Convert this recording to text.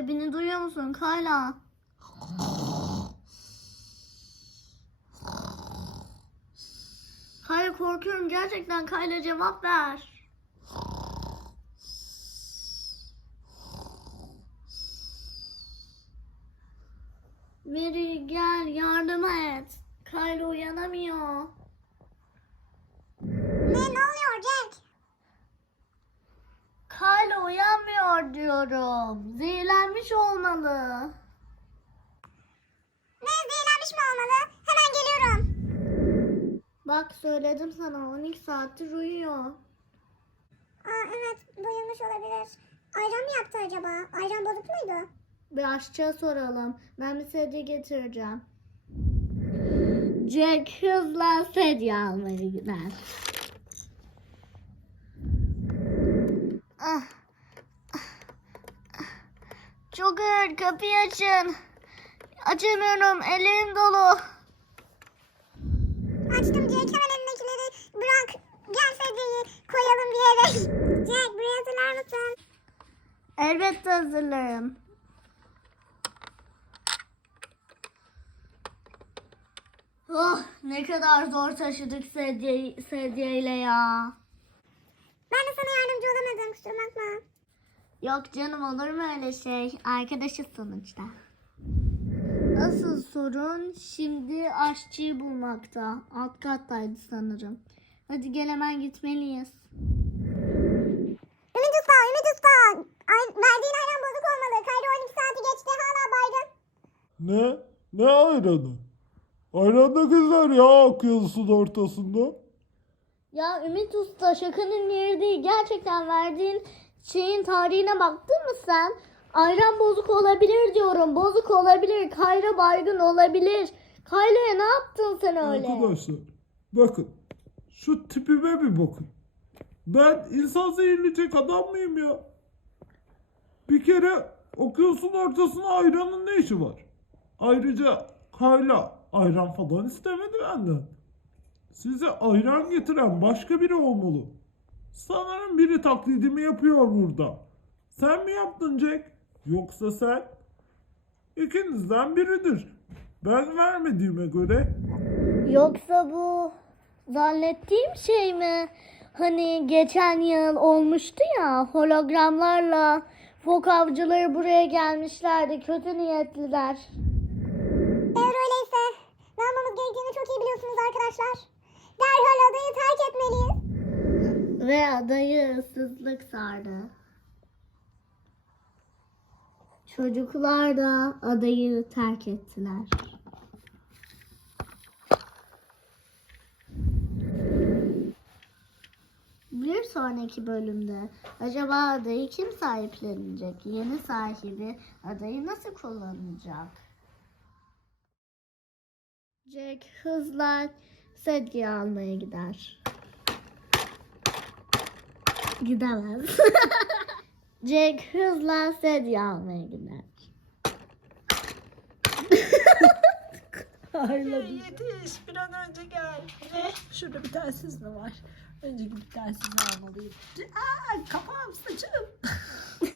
Kayla beni duyuyor musun Kayla? Kayla korkuyorum gerçekten Kayla cevap ver. Mary gel yardım et. Kayla uyanamıyor. Ne ne oluyor Jack? Kayla uyanmıyor diyorum. Zehirlenmiş olmalı. Ne zehirlenmiş mi olmalı? Hemen geliyorum. Bak söyledim sana 12 saattir uyuyor. Aa evet bayılmış olabilir. Ayran mı yaptı acaba? Ayran bozuk muydu? Bir aşçıya soralım. Ben bir sedye getireceğim. Jack hızla sedye almaya gider. Çok ağır kapıyı açın. Açamıyorum ellerim dolu. Açtım Jack hemen elindekileri bırak. Gel sedyeyi koyalım bir yere. Jack buraya hatırlar mısın? Elbette hazırlarım. Oh ne kadar zor taşıdık sedye, sedyeyle ya. Ben de sana yardımcı olamadım kusura bakma. Yok canım olur mu öyle şey? Arkadaşız sonuçta. Asıl sorun şimdi aşçıyı bulmakta. Alt kattaydı sanırım. Hadi gel hemen gitmeliyiz. Ümit Usta, Ümit Usta. Ay, verdiğin ayran bozuk olmalı. Kayra 12 saati geçti hala baygın. Ne? Ne ayranı? Ayran ne güzel ya okyanusun ortasında. Ya Ümit Usta şakanın yeri değil. Gerçekten verdiğin şeyin tarihine baktın mı sen? Ayran bozuk olabilir diyorum. Bozuk olabilir. Kayra baygın olabilir. Kayra'ya ne yaptın sen öyle? Arkadaşlar bakın şu tipime bir bakın. Ben insan zehirleyecek adam mıyım ya? Bir kere okyanusun ortasına ayranın ne işi var? Ayrıca Kayla ayran falan istemedi benden. Size ayran getiren başka biri olmalı. Sanırım biri taklidimi yapıyor burada. Sen mi yaptın Jack? Yoksa sen? İkinizden biridir. Ben vermediğime göre Yoksa bu zannettiğim şey mi? Hani geçen yıl olmuştu ya hologramlarla fok avcıları buraya gelmişlerdi. Kötü niyetliler. Eğer öyleyse ne yapmamız gerektiğini çok iyi biliyorsunuz arkadaşlar. Derhal adayı terk etmeliyiz. Ve adayı ıssızlık sardı. Çocuklar da adayı terk ettiler. Bir sonraki bölümde acaba adayı kim sahiplenecek? Yeni sahibi adayı nasıl kullanacak? Jack hızla sedye almaya gider. Gidemez. Jack hızla sedye almaya gider. Hey, Yetiş bir an önce gel. Ne? Şurada bir telsiz mi var? Önce gidip telsizini almalıyım. Aa, kafam saçım.